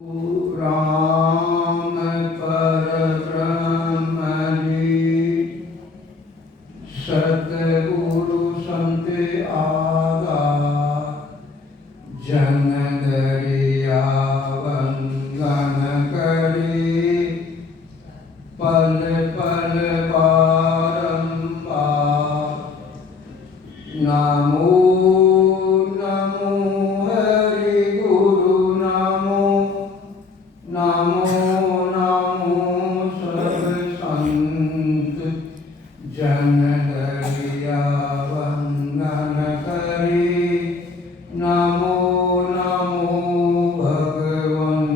राम परब्रह्म जी सतगुरु संत आधार जन दरिया वंदन करे पल पल बारंबार नमो नमो हरि गुरु नमो नमो नमो सब संत जन दरिया वंदन करे नमो नमो भगवन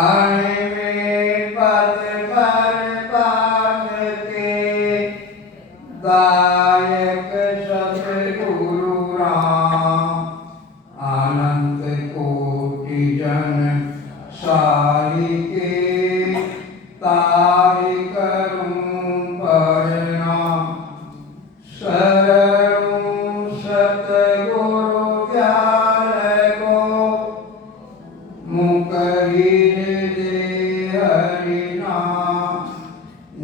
आए में पद पर पाठ के गायक सतगुरु राम आनंद कोटि जन सारी के तारि करूं प्रणाम शरणु सतगुरु ज्ञान को मुकरिन दे हरि नाम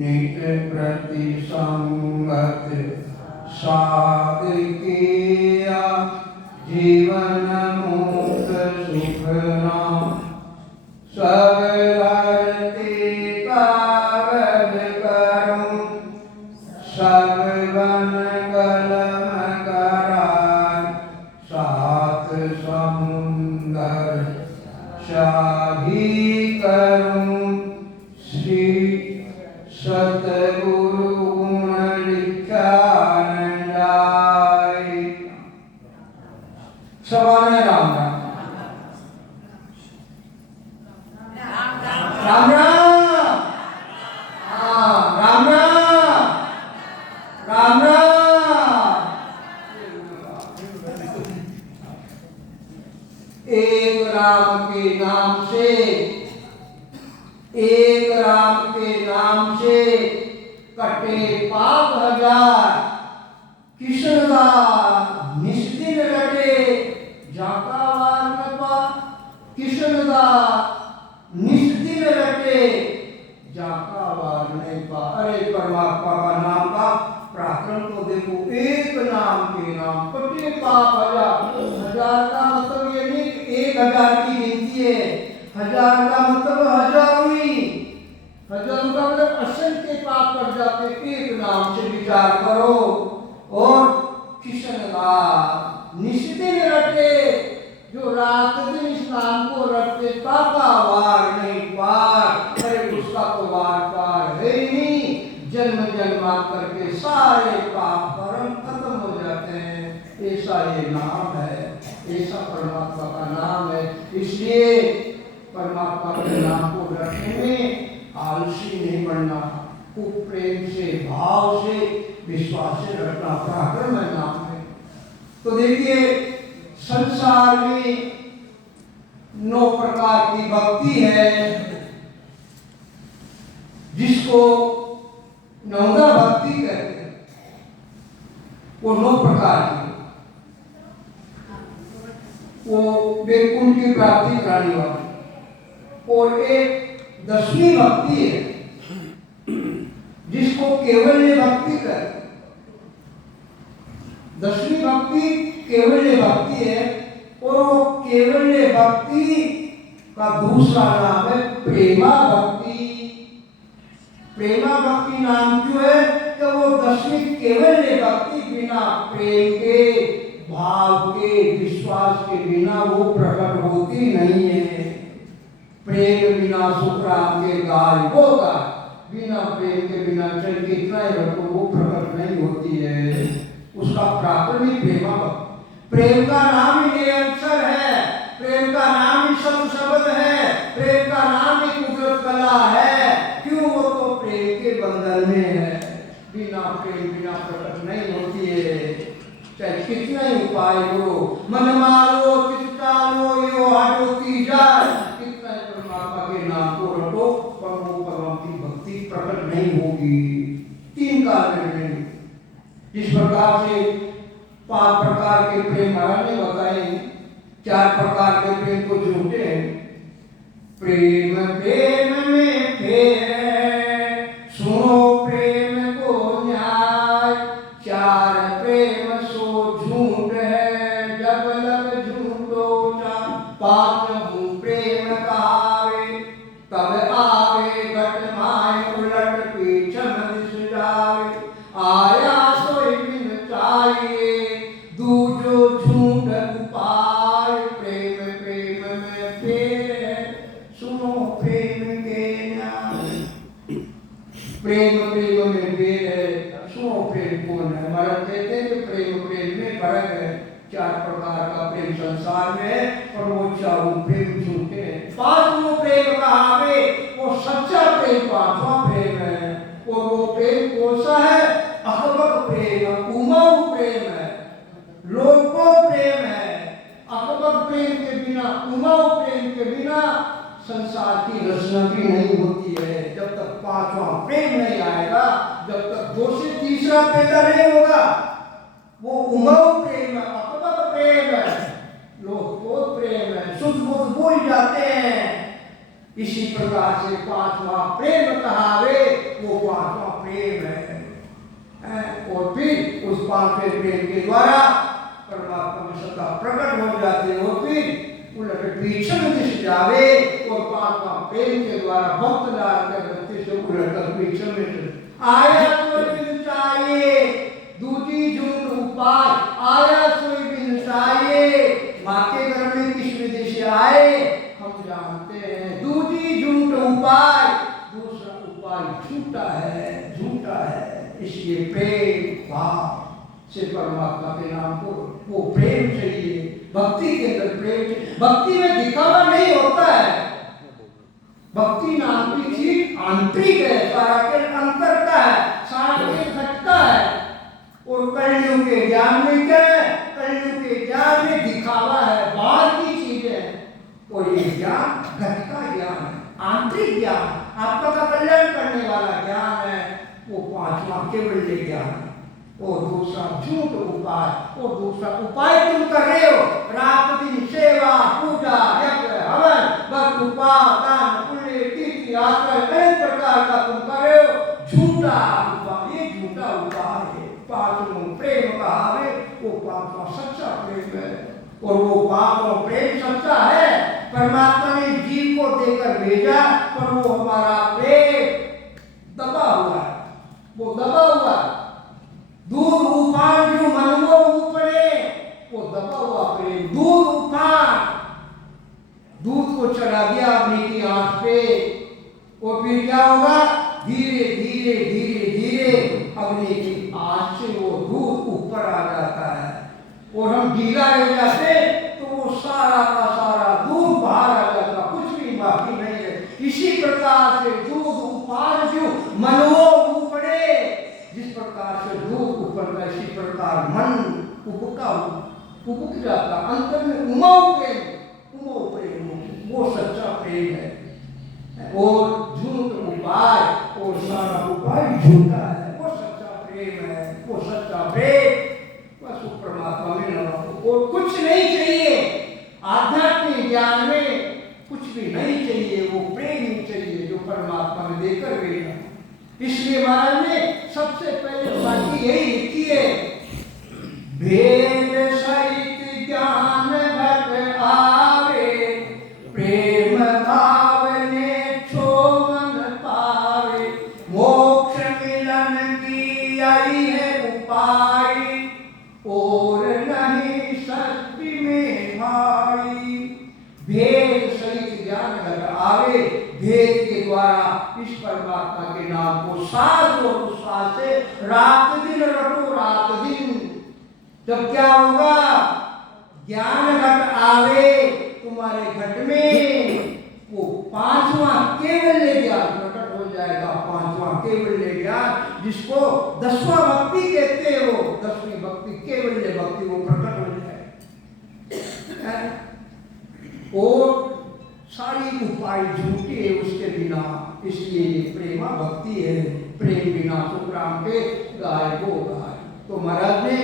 नित प्रति संगत साध किया जीवन मुक्त सुख नाम सब धरती कागज करूं सब वन कलम करार सात समुंदर शाही करूं श्री सतगुरु गुण लिखा न जाए। सवाने राम राम राम राम राम राम राम राम। एक राम के नाम से एक राम के नाम से कटे पाप हजार किशनदास निस्दिन रटे जाका वार न पा किशनदास निस्दिन रटे जाका वार नहीं पा। अरे परमात्मा का नाम का प्राकरण को देखो, एक नाम के नाम कटे पाप हजार। हजार का मतलब ये नहीं कि 1000 की गिनती है, हजार का मतलब हजार हुई, हजार का मतलब असंख्य पाप कर जाते। एक नाम से विचार करो और किशनदास निस्दिन रटे जो रात दिन इस नाम को रटते पापा वार नहीं पार। अरे उसका तो वार पार है ही नहीं, जन्म जन्मांतर के सारे पाप परम खत्म हो जाते हैं। ऐसा ये नाम है, ऐसा परमात्मा का नाम है। इसलिए परमात्मा के नाम को रखने में आलसी नहीं बनना, खूब प्रेम से भाव से विश्वास से रखना पराक्रम है नाम है। तो देखिए संसार में 9 प्रकार की भक्ति है, जिसको नवदा भक्ति कहते हैं। वो 9 प्रकार की, वो वैकुंठ की प्राप्ति कराने वाली। और एक 10वीं भक्ति है जिसको केवल्य भक्ति कहते हैं। 10वीं भक्ति केवल्य भक्ति है, और वो केवल्य भक्ति का दूसरा नाम है प्रेमा भक्ति। प्रेमा भक्ति नाम क्यों है? तो वो 10वीं केवल्य भक्ति बिना प्रेम के, भाव के, विश्वास के बिना वो प्रकट होती नहीं है। प्रेम बिना सुख राम के गाय वो गाय, बिना प्रेम के बिना चल कितना ही रखो वो प्रकट नहीं होती है। उसका प्राकृतिक प्रेमा भक्ति। प्रेम का नाम ही निरंतर है, प्रेम का नाम ही सब शब्द है, प्रेम का नाम ही कुदरत कला है। क्यों? वो तो प्रेम के बंधन में है, बिना प्रेम बिना प्रकट नहीं होती है। चाहे कितना ही उपाय करो, मन मारो चित्तालो यो हटोती जाए, कितना ही परमात्मा के नाम को रटो, पर वो परम की भक्ति प्रकट नहीं होगी। 3 कारण नहीं। जिस प्रकार से 5 प्रकार के प्रेम महाराज ने बताए, 4 प्रकार के प्रेम तो झूठे हैं, प्रेम प्रेम में फेर सुनो प्रेम को न्याय, चार प्रेम सो झूठ है जब लग झूठो चार, पांचों प्रेम कहावे तब आवे घट माय उलट पीछम दिस जावे, आया सोई बिन चाहिए दूजो झूठ उपाय, प्रेम प्रेम में फेर सुनो प्रेम के न्याय। प्रेम प्रेम में फेर है, सुनो प्रेम कौन है? महाराज कहते हैं कि प्रेम प्रेम में फर्क है। चार प्रकार का प्रेम संसार में है और वो चारों प्रेम झूठे हैं। पांचों प्रेम कहावे वो सच्चा प्रेम पांचवा प्रेम है, और वो प्रेम कौन सा है? अकबक प्रेम, उमऊ प्रेम है, लोको प्रेम है। अकबक प्रेम के बिना, उमऊ प्रेम के बिना संसार की रचना भी नहीं होती है। जब तक पांचवा प्रेम नहीं आएगा, जब तक दो से तीसरा पैदा नहीं होगा, वो उमऊ प्रेम है, अकबक प्रेम है, लोको प्रेम है, शुद्ध बुद्ध बोल जाते हैं। इसी प्रकार से पांचवा प्रेम कहावे वो पांचवा प्रेम है। और फिर उस पांचवें प्रेम के द्वारा परमात्मा की सत्ता प्रकट हो जाती है, और फिर उलट पीछे दिश जावे, और पांचवा प्रेम के द्वारा भक्त लाल के गति से उलट कर पीछे में आया सोई बिन चाहिए दूजी झूठ उपाय, आया सोई बिन चाहिए। माँ के घर में किस विधि से आए हम जानते हैं, दूजी झूठ उपाय, दूसरा उपाय झूठा है, झूठा है। इसलिए प्रेम भाव से परमात्मा के नाम को वो प्रेम चाहिए, भक्ति के अंदर प्रेम चाहिए। भक्ति में दिखावा नहीं होता है, भक्ति नाम की चीज आंतरिक है, सारा के अंतर का है, सारा के घटता है। और कलयुग के ज्ञान में क्या है? कलयुग के ज्ञान में दिखावा है, बाहर की चीज है, और ये ज्ञान घट का ज्ञान है, आंतरिक ज्ञान, आत्मा का कल्याण करने वाला ज्ञान है, वो पांचवा केवल ज्ञान है। और दूसरा झूठ उपाय, और दूसरा उपाय तुम कर रहे हो, रात दिन सेवा पूजा यज्ञ हवन भक्त उपाय दान पुण्य तीर्थ यात्रा अनेक प्रकार का तुम कर रहे हो, झूठा उपाय, ये झूठा उपाय है। पांचों प्रेम कहावे वो पांचवा सच्चा प्रेम है, और वो पांचों प्रेम सच्चा है। परमात्मा ने जीव को देकर भेजा, पर वो हमारा प्रेम दबा हुआ है, वो दबा हुआ है। दूध उफान जो मनमो ऊपरे, वो दबा हुआ प्रेम, दूध उफान, दूध को चढ़ा दिया अग्नि की आंच पे, और फिर क्या होगा? धीरे धीरे धीरे धीरे अग्नि की आंच से वो दूध ऊपर आ जाता है, और हम ढीला रह जाते तो वो सारा का सारा दूध बाहर आ जाता, कुछ भी बाकी नहीं है। इसी प्रकार से दूध उफान जो मनमो ऊपरे, जिस प्रकार से दूध ऊपर, इसी प्रकार मन उपक जाता, अंतर में उमऊ प्रेम वो सच्चा प्रेम है। और झूठ उपाय, और सारा उपाय झूठा है, वो सच्चा प्रेम है, वो सच्चा प्रेम बस वो परमात्मा में लगा। और कुछ नहीं चाहिए आध्यात्मिक ज्ञान में, कुछ भी नहीं चाहिए, वो प्रेम ही चाहिए जो परमात्मा ने देकर भेजा। इसलिए महाराज ने सबसे पहले बाकी यही लिखी है, भेद सहित ज्ञान घट आवे, प्रेम भाव ने छोमन पावे, मोक्ष मिलन की आई है उपाय, और नहीं शक्ति में भाई। भेद सहित ज्ञान घट आवे, भेद के द्वारा इस परमात्मा के नाम को साध और उत्साह से रात दिन रटो, रात दिन। जब क्या होगा? ज्ञान घट आवे तुम्हारे घट में, वो पांचवा केवल ज्ञान प्रकट हो जाएगा। पांचवा केवल ज्ञान जिसको दसवां भक्ति कहते हो, दसवीं भक्ति केवल भक्ति, वो प्रकट हो जाए। और सारी उपाय झूठी है उसके बिना, इसलिए ये प्रेमा भक्ति है। प्रेम बिना सुखराम के गाय वो गाय। तो महाराज ने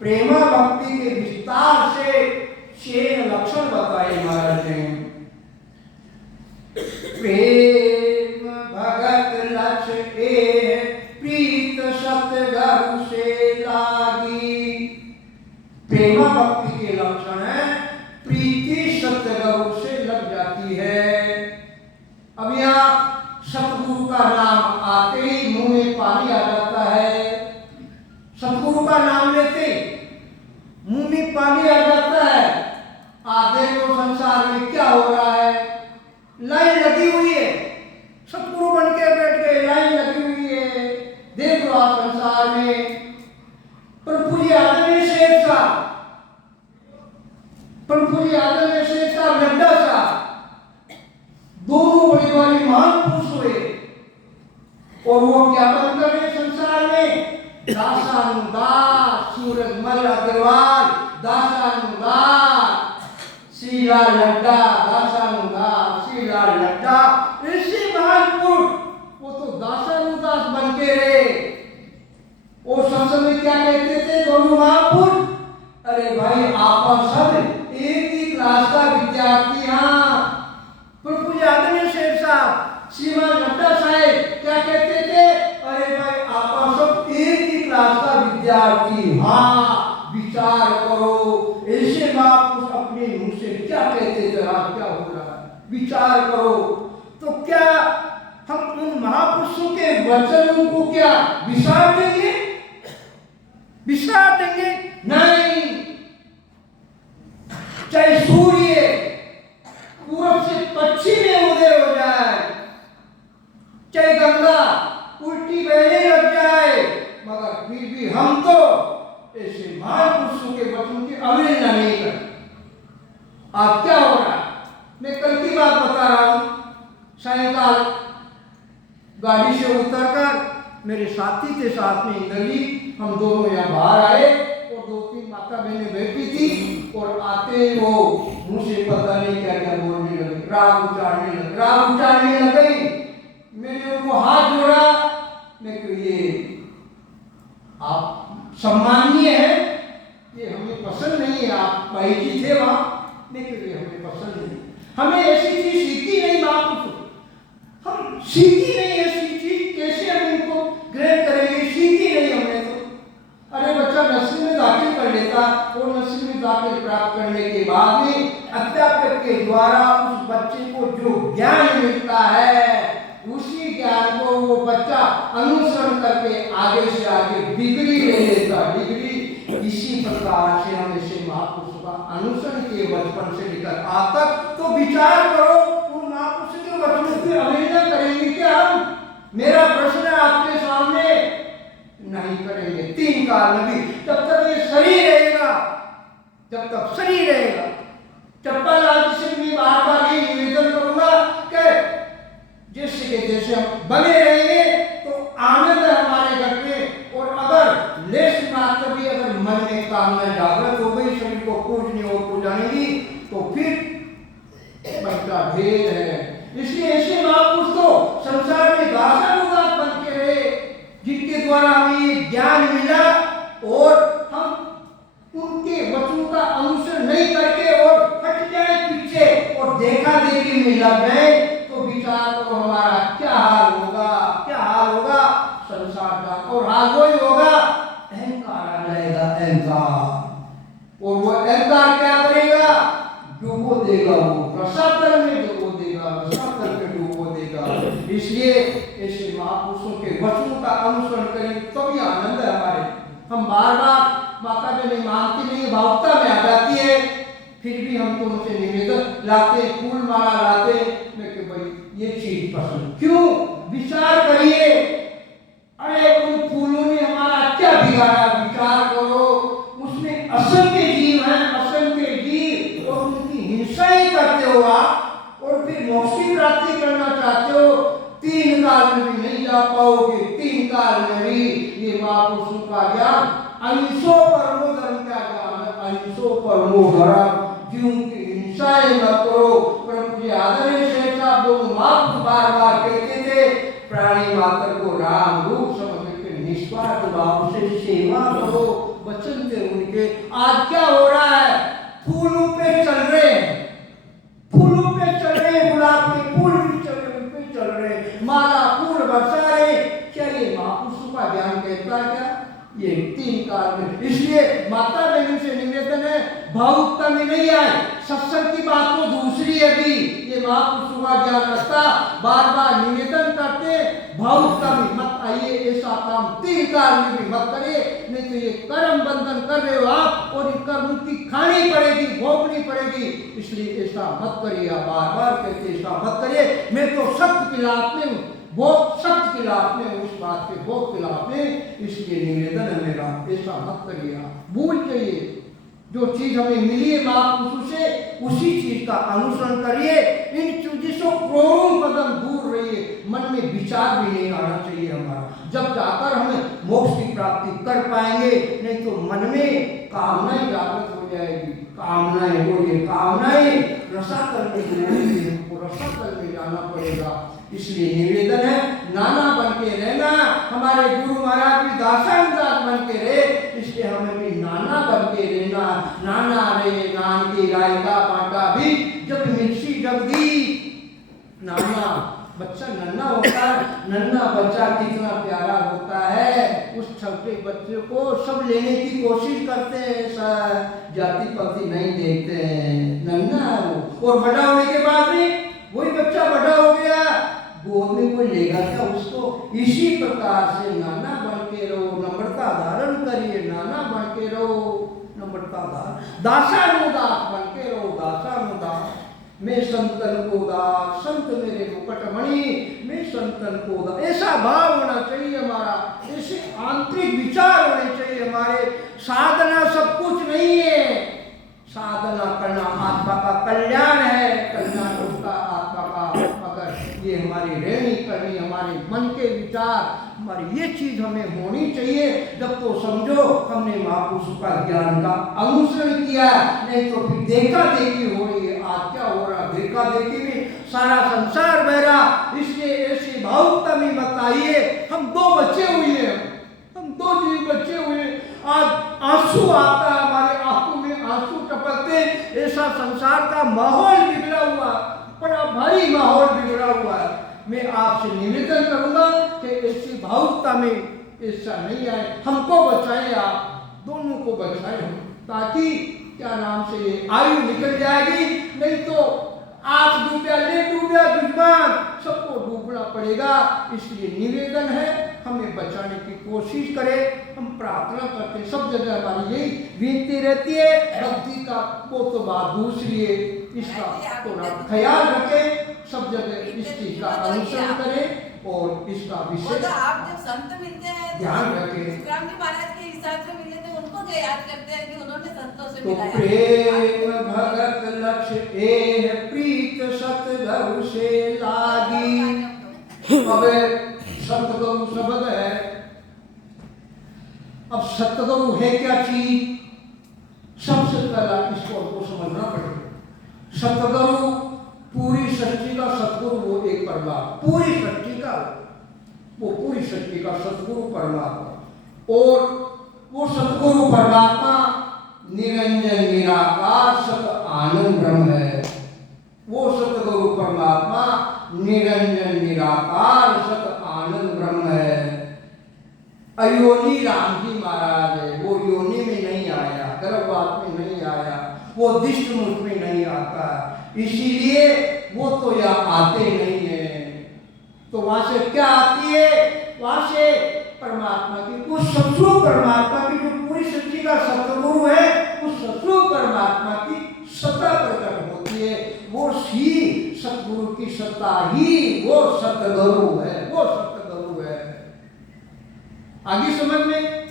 प्रेमा भक्ति के विस्तार से 6 लक्षण बताए महाराज ने। और वो क्या बन कर रहे संसार में? दासानुदास, सूरजमल अग्रवाल दासानुदास, शीला लड्डा दासानुदास, शीला लड्डा, ऋषि महापुरुष वो तो दासानुदास बन के रहे। और सत्संग में क्या कहते थे दोनों महापुरुष? अरे भाई आप सब एक ही क्लास का विद्यार्थी। हाँ, प्रभु आदरणीय शेर साहब, श्रीमान लड्डा साहेब क्या कहते थे? अरे भाई आप सब एक ही क्लास का विद्यार्थी। हाँ, विचार करो ऐसे महापुरुष अपने मुंह से क्या कहते थे, आज क्या हो रहा है, विचार करो। तो क्या हम उन महापुरुषों के वचनों को क्या विसार देंगे? विसार देंगे? नहीं। चाहे सूर्य पूरब से पश्चिम में उदय हो जाए, चाहे गंगा उल्टी बहने लग जाए, मगर फिर भी हम तो ऐसे महापुरुषों के वचन की अवहेलना नहीं करते। आज क्या हो रहा है, मैं कल की बात बता रहा हूं। सायंकाल गाड़ी से उतरकर मेरे साथी के साथ में गली, हम दोनों यहाँ बाहर आए और 2-3 माता बहनें बैठी थी और आते वो मुंह से पता नहीं क्या क्या बोलने लगे, राग उच्चारने लग गई। मैंने उनको हाथ जोड़ा, मैं कहा ये आप सम्मानीय है, ये हमें पसंद नहीं है। आप भाई जी थे वहां, मैं कहा ये हमें पसंद नहीं, हमें ऐसी चीज सीखी नहीं, हम सीखी नहीं ऐसी चीज, कैसे हम इनको ग्रहण करेंगे? सीखी नहीं हमने तो। अरे बच्चा नर्सरी में दाखिल कर लेता और नर्सरी में दाखिल प्राप्त करने के बाद में अध्यापक के द्वारा उस बच्चे को जो ज्ञान मिलता है, उसी ज्ञान को वो बच्चा अनुसरण करके आगे से आगे डिग्री ले लेता, डिग्री। इसी प्रकार से हम ऐसे महापुरुषों का अनुसरण किए बचपन से लेकर आज तक। तो विचार करो, उन महापुरुषों के वचनों की अवहेलना करेंगे क्या हम? मेरा प्रश्न है आपके सामने, नहीं करेंगे। 3 काल में भी जब तक ये शरीर रहेगा, जब तक शरीर रहेगा, चप्पल आदि से भी बार बार ये निवेदन करूंगा कि जैसे के जैसे हम बने रहेंगे तो आनंद है हमारे घर में। और अगर लेस मात्र भी अगर मन में कामना जागृत हो गई, शरीर को पूजने और पूजाने की, तो फिर बड़का भेद है। इसलिए ऐसे महापुरुष तो संसार में दासानुदास बन के रहे, जिनके द्वारा हमें ये ज्ञान मिला और हम उनके वचनों का अनुसरण नहीं करके और हट जाए पीछे और देखा देखी में लग गए, तो विचार करो हमारा क्या हाल होगा, क्या हाल होगा संसार का। और हाल वही होगा, अहंकार आ जाएगा, अहंकार। और वो अहंकार क्या करेगा? डूबो देगा, वो रसातल में डूबो देगा, रसातल में डूबो देगा। इसलिए ऐसे महापुरुषों के वचनों का अनुसरण करें तभी आनंद है हमारे। हम बार बार माता बहनें मानती नहीं, भावुकता में आ जाती है, फिर भी हम तो उनसे निवेदन लाते, फूल माला लाते, मैं कि भाई ये चीज पसंद। क्यों? विचार करिए, अरे उन फूलों ने हमारा क्या बिगाड़ा? विचार करो, उसमें असंख्य जीव हैं, असंख्य जीव, और उनकी हिंसा ही करते हो आप, और फिर मोक्ष की प्राप्ति करना चाहते हो। 3 काल में भी नहीं जा पाओगे, 3 काल में भी ये महापुरुषों का ज्ञान, अहिंसो परमो धर्म का ज्ञान है, अहिंसो परमो धर्म, जीव की हिंसाएं मत करो। परंतु आदरणीय शेर साहब दोनों महापुरुष बार बार कहते थे, प्राणी मात्र को राम रूप समझ के निस्वार्थ भाव से सेवा करो, वचन थे उनके। आज क्या हो रहा है? फूलों पे चल रहे हैं, फूलों पे चल रहे हैं, गुलाब के फूल भी चल रहे, उन पे चल रहे, माला फूल बरसा रहे। क्या ये महापुरुषों का ज्ञान कहता है क्या? ये 3 काल में। इसलिए माता बहनों से निवेदन है, भावुकता में नहीं आए। सत्संग की बात तो दूसरी है, भी ये महापुरुषों का ज्ञान रखता, बार बार निवेदन करते, भावुकता में मत आइए, ऐसा काम 3 काल में भी मत करिए, नहीं तो ये कर्म बंधन कर रहे हो आप, और इन कर्म की खानी पड़ेगी, भोगनी पड़ेगी। इसलिए ऐसा मत करिए, बार बार कहते ऐसा मत करिए। मैं तो सत्य के लाभ में हूँ, भोग सत्य के लाभ में, उस बात के भोग के लाभ में, इसलिए निवेदन है मेरा, ऐसा मत करिए। भूल जाइए, जो चीज हमें मिली है महापुरुषों से, उसी चीज का अनुसरण करिए। इन चीजों से करोड़ों कदम दूर रहिए, मन में विचार भी नहीं आना चाहिए हमारे। जब जाकर हम मोक्ष की प्राप्ति कर पाएंगे। नहीं तो मन में कामनाएं जागृत हो जाएगी, कामनाएं बोलिए, कामनाएं रसातल में जाएंगी, हमको रसातल में जाना पड़ेगा। इसलिए निवेदन है, नाना बन के रहना। हमारे गुरु महाराज भी दासानुदास बन के रहे, इसलिए हमें भी नाना बन के रहना। नाना रे नान की रायता पाटा भी जब मिर्ची जब दी। नाना बच्चा नन्हा होता है, नन्हा बच्चा कितना प्यारा होता है। उस छोटे बच्चे को सब लेने की कोशिश करते हैं, जाति पाति नहीं देखते हैं, नन्हा है वो। और बड़ा होने के बाद भी वही बच्चा बड़ा हो गया, गोद में कोई लेगा क्या उसको। इसी प्रकार से नाना बन के रहो, नम्रता धारण करिए, नाना बन के रहो, नम्रता धारण, दासानुदास बन के रहो, दासानुदास। मैं संतन को दास, संत मेरे मुकुटमणि, मैं संतन को दास। ऐसा भाव होना चाहिए हमारा, ऐसे आंतरिक विचार होने चाहिए हमारे। साधना सब कुछ नहीं है, साधना करना आत्मा का कल्याण है, कल्याण होता आत्मा का। मगर ये हमारी रहनी करनी, हमारे मन के विचार, हमारी ये चीज हमें होनी चाहिए। जब तो समझो हमने महापुरुषों का ज्ञान का अनुसरण किया, नहीं तो फिर देखा देखी हो रही है। आज क्या हो रहा, देखा देखी में सारा संसार बह रहा। इसलिए ऐसी भावुकता में बताइए, हम दो बच्चे हुए हैं, हम दो जीव बच्चे हुए। आज आंसू आता है, हमारे आंखों में आंसू टपकते। ऐसा संसार का माहौल बिगड़ा हुआ, बड़ा भारी माहौल बिगड़ा हुआ है। मैं आपसे निवेदन करूंगा कि ऐसी भावुकता में ऐसा नहीं आए, हमको बचाए, आप दोनों को बचाए हम, ताकि क्या नाम से ये आयु निकल जाएगी। नहीं तो आप डूबा ले डूबा दुश्मन, सबको डूबना पड़ेगा। इसलिए निवेदन है, हमें बचाने की कोशिश करें। हम प्रार्थना करते हैं, सब जगह हमारी यही विनती रहती है। भक्ति का वो तो बात दूसरी है, इसका थोड़ा ख्याल रखें, सब जगह इस चीज का अनुसरण करें और इसका विशेष आप जब संत मिलते हैं ध्यान रखें। महाराज के हिसाब से मिले तो उनको क्या याद करते हैं कि उन्होंने संतों से तो मिलाया। प्रेम भगत लक्ष्य एह प्रीत सतगुरु से लागी। अब सतगुरु शब्द है, अब सतगुरु है क्या चीज, सबसे पहला इसको हमको समझना पड़ेगा। सतगुरु पूरी सृष्टि का सतगुरु वो एक परमात्मा, पूरी सृष्टि का वो पूरी सृष्टि का सतगुरु परमात्मा। और वो सतगुरु परमात्मा निरंजन निराकार सत आनंद ब्रह्म है। वो सतगुरु परमात्मा निरंजन निराकार सत आनंद ब्रह्म है। अयोनी राम जी महाराज है, वो योनि में नहीं आया, गर्भवास में नहीं आया, वो दिष्ट मुख में नहीं आता, इसीलिए वो तो यहाँ आते नहीं है। तो वहां से क्या आती है, वहां से परमात्मा की, उस सत्सु परमात्मा की जो पूरी सृष्टि का सतगुरु है, उस सत्सु परमात्मा की सत्ता प्रकट होती है। वो ही सतगुरु की सत्ता ही वो सतगुरु है, वो सतगुरु है। आगे समझ में,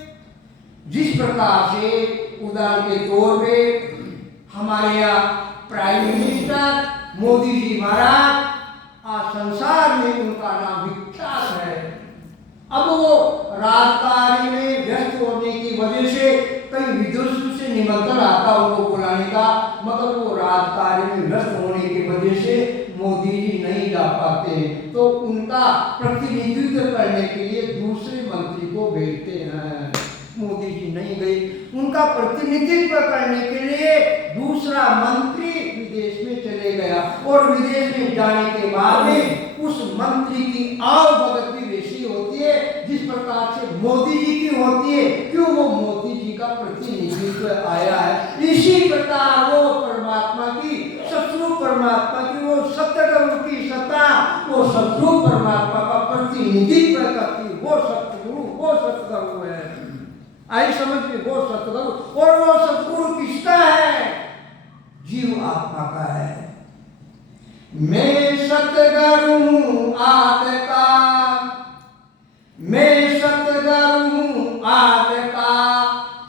जिस प्रकार से उदाहरण के तौर पे हमारे यहाँ प्राइम मिनिस्टर मोदी जी महाराज, आज संसार में उनका नाम विख्यात है। अब वो राजकार्य में व्यस्त होने की वजह से कई विदेशों से निमंत्रण आता उनको बुलाने का, मगर वो राजकार्य में व्यस्त होने की वजह से मोदी जी नहीं जा पाते, तो उनका प्रतिनिधित्व करने के लिए दूसरे मंत्री को भेजते हैं। मोदी जी नहीं गए, उनका प्रतिनिधित्व करने के लिए दूसरा मंत्री विदेश में चले गया। और विदेश में जाने के बाद में उस मंत्री की आवभगत भी वैसी होती है जिस प्रकार से मोदी जी की होती है। क्यों, वो मोदी जी का प्रतिनिधित्व आया है। इसी प्रकार वो परमात्मा की, सतगुरु परमात्मा की वो सतगुरु की सत्ता, वो सतगुरु परमात्मा का प्रतिनिधित्व करती, वो सतगुरु, वो सतगुरु है। आई समझ में, वो सतगुरु। और वो सतगुरु किसका है, जीव आत्मा का है। मैं सतगुरु हूँ आत्मा का, मैं सतगुरु हूँ आत्मा का,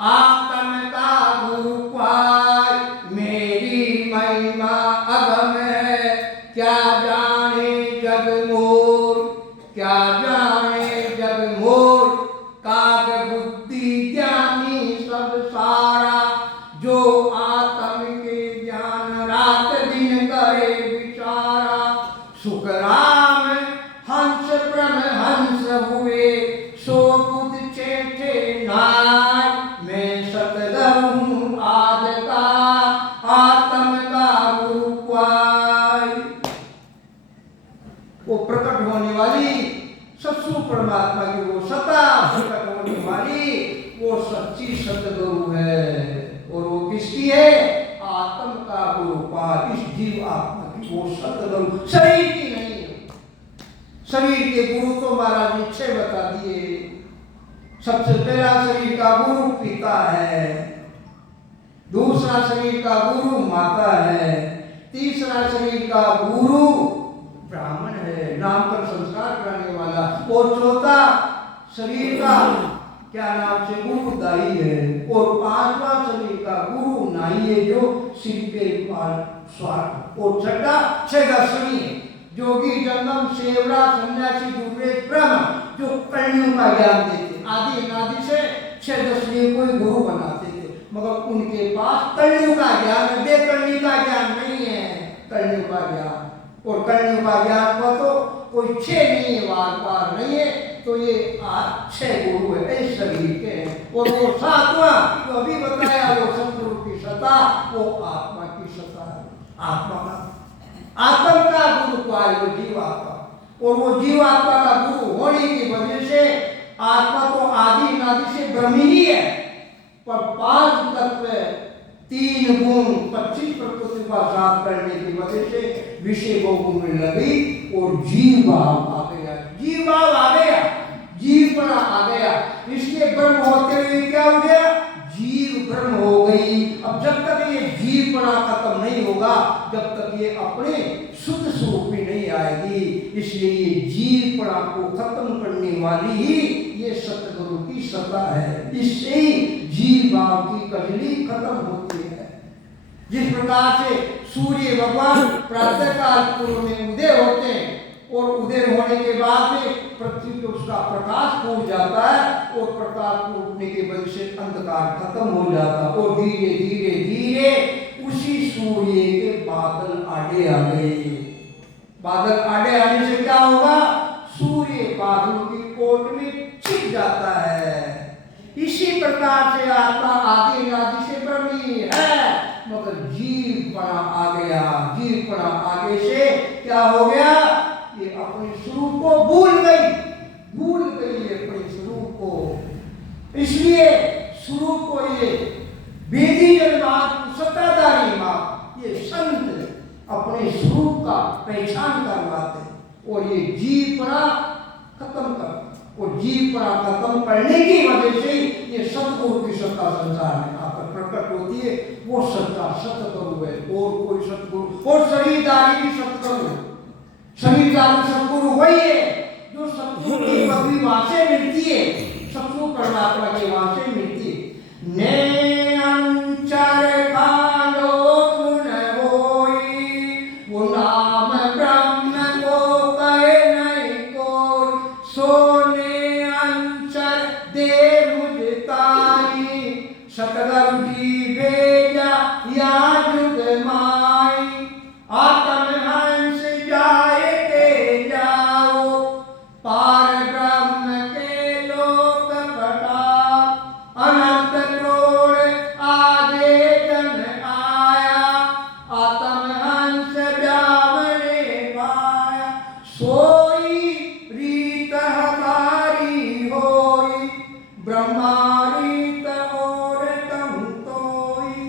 आत्म का गुरु पाय, मेरी महिमा अगम है, क्या जाने जग मोर, क्या जाने जग मोर। सुख राम हंस ब्रह्म हंस हुए, सो बुध चेठे नाय, मैं सतगुरु आद का आत्म का गुरु पाय। वो प्रकट होने वाली सत्सु परमात्मा की वो सत्ता प्रकट होने वाली वो सच्ची सतगुरु है। और वो किसकी है? आत्म का गुरु पाद, इस जीव आत्मा की वो सतगुरु, शरीर की नहीं है। शरीर के गुरु तो महाराज ने 6 बता दिए। सबसे पहला शरीर का गुरु पिता है, दूसरा शरीर का गुरु माता है, तीसरा शरीर का गुरु ब्राह्मण है, नाम पर संस्कार कराने वाला, और चौथा शरीर का क्या नाम से गुरु दाई है, और 5वां शरीर का गुरु नाई है जो सिर के स्वार्थ, और छठा 6 दर्शनी है, जोगी जंगम सेवरा सन्यासी दूसरे ब्रह्म जो कलियों का ज्ञान देते, आदि अनादि से 6 दर्शनी को गुरु बनाते थे, मगर उनके पास कलियों का ज्ञान है, बेकलियों का ज्ञान नहीं है, कलियों का ज्ञान। और कलियों का ज्ञान का तो कोई 6 नहीं है, वार पार नहीं है, तो ये 6 गुरु है इस शरीर के हैं। और वो 7वां जो अभी बताया वो सतगुरु की सत्ता, वो आत्मा की सत्ता है, आत्मा का गुरु पाए वो जीवात्मा। और वो जीवात्मा का गुरु होने की वजह से आत्मा तो आदि अनादि से ब्रह्मी ही है, पर 5 तत्व 3 गुण 25 प्रकृति का साथ करने की वजह से विषय भोग में लगी और जीव भाव आ गया, जीव भाव आ गया, जीवपना आ गया। इसलिए ब्रह्म होते हुए क्या हो गया? जीव ब्रह्म हो गई। अब जब तक ये जीवपना खत्म नहीं होगा, जब तक ये अपने शुद्ध स्वरूप में नहीं आएगी। इसलिए ये जीवपना को खत्म करने वाली ही ये सतगुरु की सत्ता है। इससे ही जीव भाव की कजली खत्म होती है। जिस प्रकार से सूर्य भगवान प्रातः काल पूर्व में उदय होते हैं और उदय होने के बाद में पृथ्वी पे उसका प्रकाश फूट जाता है और प्रकाश फूटने की वजह से अंधकार खत्म हो जाता है और धीरे धीरे धीरे उसी सूर्य के बादल आड़े आ गए। बादल आड़े आने से क्या होगा? सूर्य बादलों की कोट में छिप जाता है। इसी प्रकार से आत्मा आदि अनादि से ब्रह्मी है, मगर जीवपना आ गया। जीवपना आगे से क्या हो गया? ये अपने स्वरूप को भूल गई अपने स्वरूप को। इसलिए स्वरूप को ये वेदी जन्मात सत्ताधारी मां ये संत अपने स्वरूप का पहचान करवाते और ये जीवपना खत्म करते। और जीवपना खत्म करने की वजह से ये सतगुरु की सत्ता संसार में आकर प्रकट होती है। वो सत्ता सतगुरु है और कोई सतगुरु और शरीरदारी भी सतगुरु। शरीरदारी सतगुरु वही है जो सतगुरु की पदवी वहां से मिलती है, सतगुरु परमात्मा के वहां से मिलती है। ने अंचर कालो गुण होई, वो नाम ब्रह्म को कहे नहीं कोई, सोने अंचर दे मुझताई, सतगुरु जी भेजा या जुग माई, आत्म हंस जाए के जाओ, पार ब्रह्म के लोक पटा, अनंत क्रोड़ आगे जन आया, आत्म हंस जावने पाया, सोई रीत हमारी होई, ब्रह्मा रीत और तुम तोई।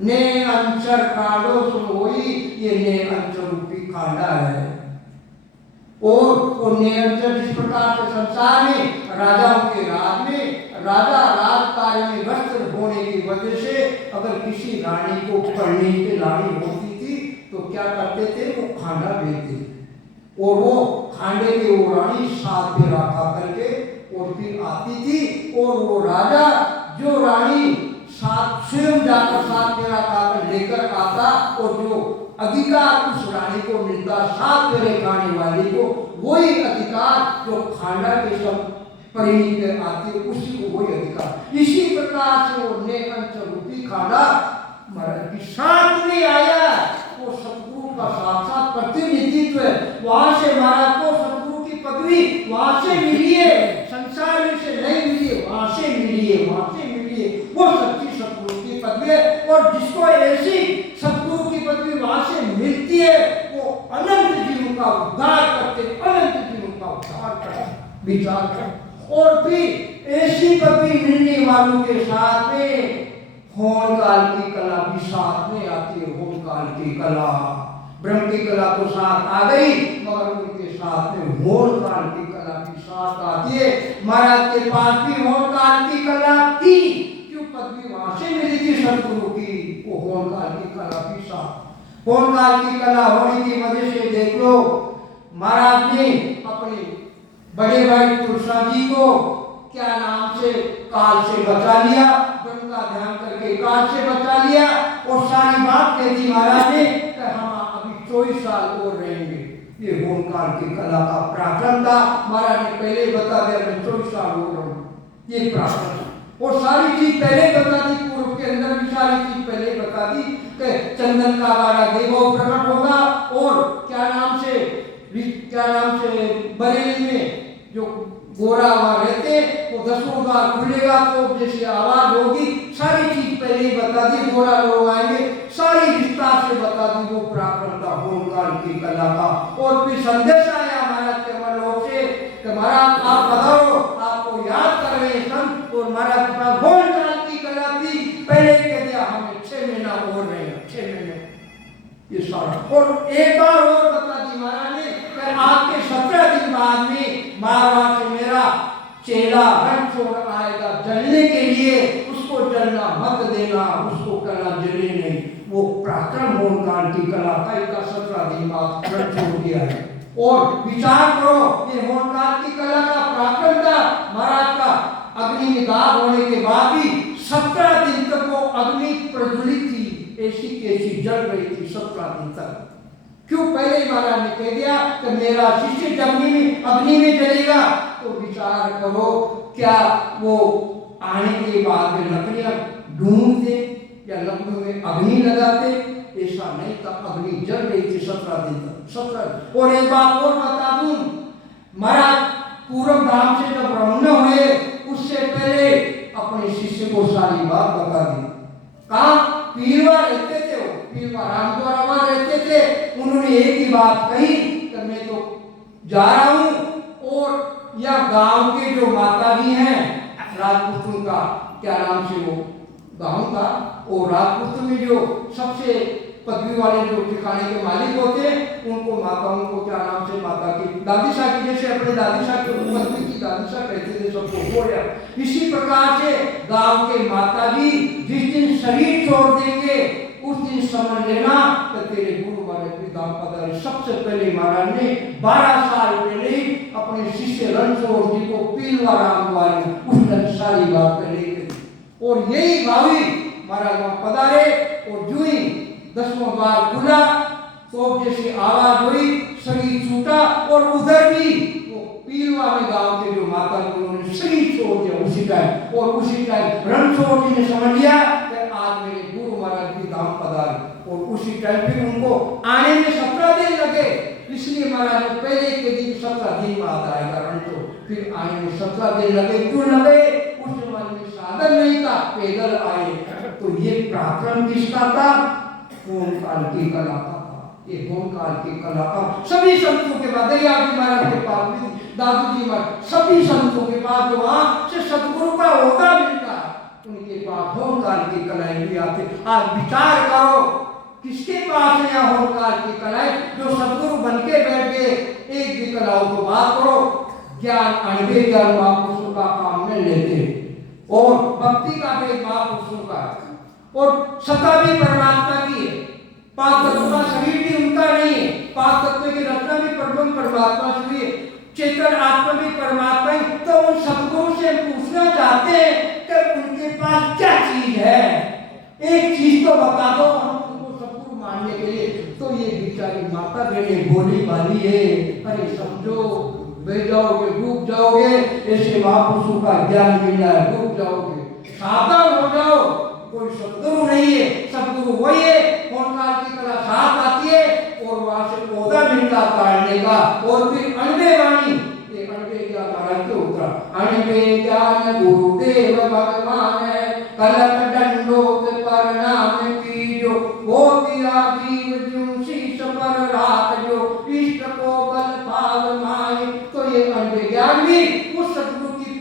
ने अंचर कांडो सोई, ये ने अंचर रूपी खांडा है। और ने अंचर जिस प्रकार से संसार में राजाओं के राज में राजा राज कार्य में व्यस्त होने की वजह से अगर किसी रानी को पढ़ने की रानी होती थी तो क्या करते थे? वो खांडा भेजते और वो खांडे की वो रानी साथ में रखा करके और फिर आती थी और वो राजा जो रानी साथ स्वयं जाकर साथ मेरा खाकर लेकर आता और जो अधिकार उस रानी को मिलता साथ मेरे खाने वाली को, वही अधिकार जो खांडा के सब परिणीत आती है उसी को वही अधिकार। इसी प्रकार से वो ने अंचर रूपी खांडा साथ में आया, वो सतगुरु का साक्षात प्रतिनिधि व्यक्तित्व है, वहां से महाराज को सतगुरु की पदवी वहां से मिली है, संसार में से नहीं मिली है, वहां से मिली है, वहां से मिली है। वो सच्ची सतगुरु की पदवी है। और जिसको ऐसी सतगुरु की पदवी वहां से मिलती है वो अनंत जीवों का उद्धार करते, अनंत जीवों का उद्धार करते, विचार कर। और फिर ऐसी पदवी मिलने वालों के साथ में होम काल की कला भी साथ में आती है। होम काल की कला, ब्रह्म की कला तो साथ आ गई, मगर उनके साथ में होम काल की कला भी साथ आती है। महाराज के पास भी होम काल की कला थी, क्यों पदवी वहां से मिली थी सतगुरु की, वो होम काल की कला भी साथ। होम काल की कला होने की वजह से देख लो, महाराज ने अपने बड़े भाई तुलसा जी को क्या नाम से काल से बचा लिया, ब्रह्म का ध्यान करके काल से बचा लिया। और सारी बात कह दी महाराज ने कि हम अभी 24 साल और रहेंगे। ये होम काल की कला का प्रार्थना था। महाराज ने पहले बता दिया मैं 24 साल और रहूंगा, ये प्रार्थना। और सारी चीज पहले बता दी, पूर्व के अंदर भी सारी चीज पहले बता दी कि चंदन का गारा देवो प्रकट होगा। और क्या नाम से बरेली में जो गोरा वहां रहते वो 10वां द्वार खुलेगा तो जैसे आवाज होगी, सारी चीज पहले ही बता दी। गोरा लोग आएंगे, सारी विस्तार से बता दी। वो पराक्रम था होम काल की कला का। और फिर संदेश आया महाराज के मनों से कि महाराज आप बताओ, आपको याद कर रहे संत। और महाराज के पास होम काल की कला थी, पहले कह दिया हमें 6 महीना और रहेगा, 6 महीने ये सारा। और एक बार और बता दी महाराज ने कि आपके 17 दिन बाद में मारवाड़ से मेरा चेला रण छोड़ आएगा जलने के लिए, उसको जलना मत देना, उसको करना जले नहीं। वो पराक्रम होम काल की कला का 17 दिन बाद रण छोड़ दिया है। और विचार करो, ये होम काल की कला का पराक्रम था महाराज का। अग्नि में दाग होने के बाद भी 17 दिन तक वो अग्नि प्रज्वलित थी, ऐसी कैसी जल रही थी 17 दिन तक। क्यों? पहले महाराज ने कह दिया कि मेरा शिष्य अग्नि में जलेगा। तो विचार करो, क्या वो आने के बाद में लकड़ियां ढूंढते या लकड़ियों में अग्नि लगाते? ऐसा नहीं था, अग्नि जल रही थी 17 दिन तक, 17। और एक बात और बता दूं, महाराज पूरब धाम से जब रवाना हुए उससे पहले अपने शिष्य को सारी बात बता दी। कहा पीरवा रहते थे, वो पीरवा रामद्वारावा रहते थे। उन्होंने एक ही बात कही कि मैं तो जा रहा हूं। और या गांव के जो माता जी हैं राजपूतों का क्या नाम से वो गांव था, और राजपूत में जो सबसे पदवी वाले जो ठिकाने के मालिक होते हैं उनको माताओं को क्या नाम से माता की दादी सा की, जैसे अपने दादी सा की पत्नी की दादी सा कहते थे सबको बोलिया। इसी प्रकार से गांव के माता जी जिस दिन शरीर छोड़ देंगे उस दिन समझ लेना कि तेरे गुरु वाले दाम पधारे। सबसे पहले महाराज ने 12 साल पहले अपने शिष्य रणछोड़ जी को पीलवा राम वाले उस सारी बात पहले कही। और यही भावी महाराज वहां पधारे। और जो ही 10वां द्वार खुला तो जैसे आवाज हुई, शरीर छूटा। और उधर भी वो पीलवा में गांव के जो माता जी उन्होंने शरीर छोड़ दिया उसी टाइम। और उसी टाइम रणछोड़ जी ने समझ लिया कि आज मेरे गुरु महाराज की धाम पधारे। और उसी टाइम फिर उनको आने में 17 दिन लगे, इसलिए महाराज ने पहले के दिन 17 दिन बाद आएगा रणछोड़, फिर आने में 17 दिन लगे। क्यों लगे? उस जमाने में साधन नहीं था, पैदल आए। तो ये पराक्रम किसका था? होम काल की कला का था। ये होम काल की कला का सभी संतों के बाद दरिया जी महाराज के पास भी, दादू जी महाराज, सभी संतों के पास जो वहां से सतगुरु का होगा मिलता उनके पास होम काल की कलाएं भी आते। आज विचार करो किसके पास है होम काल की कलाएं, जो सतगुरु बन के बैठ गए। एक भी कलाओं को बात करो, ज्ञान अनबे ज्ञान महापुरुषों का काम नहीं लेते। और भक्ति का भी महापुरुषों का, और सत्ता भी परमात्मा की है। पांच तत्व का शरीर भी उनका नहीं है, पांच तत्व की रचना भी परमात्मा से हुई है, चेतन आत्मा भी परमात्मा ही। तो उन सतगुरु से पूछना चाहते हैं कि उनके पास क्या चीज है, एक चीज तो बता दो हम उनको सतगुरु मानने के लिए। तो ये बेचारी माता बहने बोली वाली है, अरे समझो बह जाओगे, डूब जाओगे, ऐसे महापुरुषों का ज्ञान मिल जाए डूब जाओगे। सावधान हो जाओ, कोई सतगुरु नहीं है, सतगुरु वही है। होम काल की कला साथ आती है। और वहां से पौधा मिलता काटने का, और फिर अनबे वाणी, ये अनबे क्या महाराज के उतरा, अनबे ज्ञान गुरुदेव भगवान है, कलक दंडोत प्रणाम कीजो, वो दिया जीव ज्यों शीश पर राख जो, इष्ट को बल भाव माए। तो ये अनबे ज्ञान भी उस सतगुरु की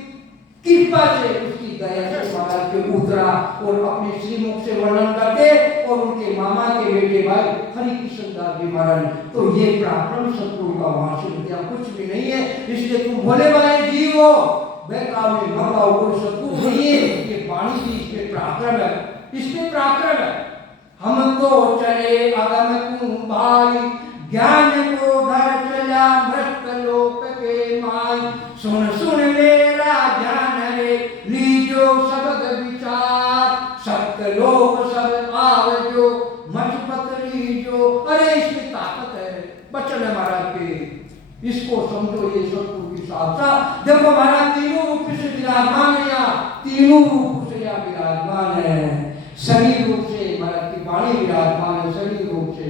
कृपा से, उसकी दया से महाराज के उतरा और अपने श्रीमुख से वर्णन करते, और उनके मामा के बेटे भाई हरि कृष्ण दास जी महाराज। तो ये पराक्रम सतगुरु का वहां से विद्या कुछ भी नहीं है, इसलिए तुम भोले भाले जीव हो, बेकार में मंगाओ, कोई सतगुरु नहीं है। ये वाणी की इसमें पराक्रम है, इसमें पराक्रम है। हम तो चले अगम कुंभाई, ज्ञान को धर चला भ्रष्ट लोक के माय, सुन सुन मेरा ध्यान रे लीजो शब्द विचार, सत्य लोक सब आवजो मजपत लीजो। अरे इसमें ताकत है, बचन है महाराज के, इसको समझो। ये सतगुरु की साक्षात देखो महाराज तीनों रूप से विराजमान है, या तीनों रूप से या विराजमान है। शरीर रूप से महाराज की वाणी विराजमान है, शरीर रूप से,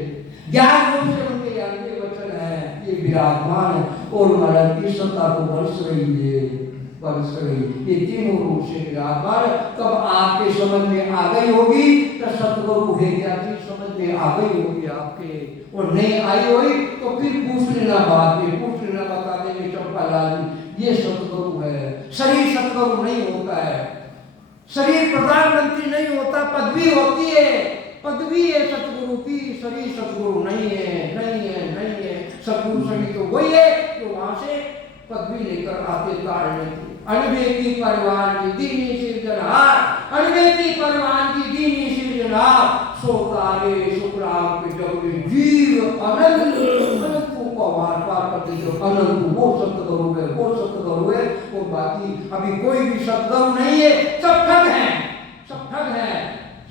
ज्ञान रूप से उनके अंगे वचन है, ये विराजमान है, और महाराज की सत्ता को बरस रही है, बरस रही। ये तीनों रूप से विराजमान है। तब आपके समझ में आ गई होगी, तो सतगुरु है क्या चीज समझ में आ गई होगी आपके, और नहीं आई होगी तो फिर पूछ लेना, बाद में पूछ लेना, बता देंगे चंपालाल ये सतगुरु है। शरीर सतगुरु नहीं होता है, शरीर प्रधानमंत्री नहीं होता, पदवी होती है, पदवी है सतगुरु की, शरीर सतगुरु नहीं है, नहीं है, नहीं है। सतगुरु शरीर तो वही है जो वहां से पदवी लेकर आते तारने की। अनबेती परवान की दीनी सिरजनहार, अनबेती परवान की दीनी सिरजनहार, सो तारे शुक्राम के जगवे जीव अनंत अनंत को वार पार करते जो अनंत, वो सतगुरु है, वो सतगुरु है। और बाकी अभी कोई भी सतगुरु नहीं है, सब ठग हैं, सब ठग हैं,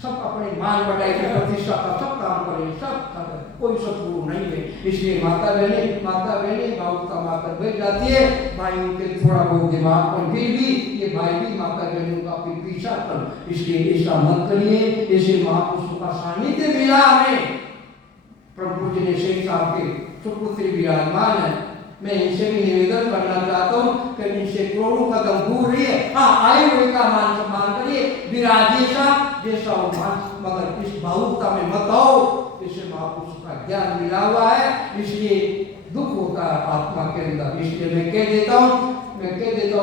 सब अपने मान बढ़ाई की प्रतिष्ठा का सब काम करें, सब ठग है, कोई सतगुरु नहीं है। इसलिए माता बहने भावुकता माता बैठ जाती है, भाई उनके थोड़ा बहुत दिमाग पर फिर भी ये भाई भी माता बहनों का फिर पीछा कर, इसलिए ऐसा मत करिए। ऐसे महापुरुषों का सानिध्य मिला हमें, प्रभु जी ने शेख साहब के सुपुत्री विराजमान है, मैं इनसे भी निवेदन करना चाहता हूँ कि इनसे करोड़ों कदम दूर रहिए। हाँ, आयु हुए का मान सम्मान करिए, विराजिए साहब जैसा हो, मगर इस भावुकता में मत आओ। जैसे महापुरुष का ज्ञान मिला हुआ है, इसलिए दुख होता है आत्मा के अंदर। इसलिए मैं कह देता हूँ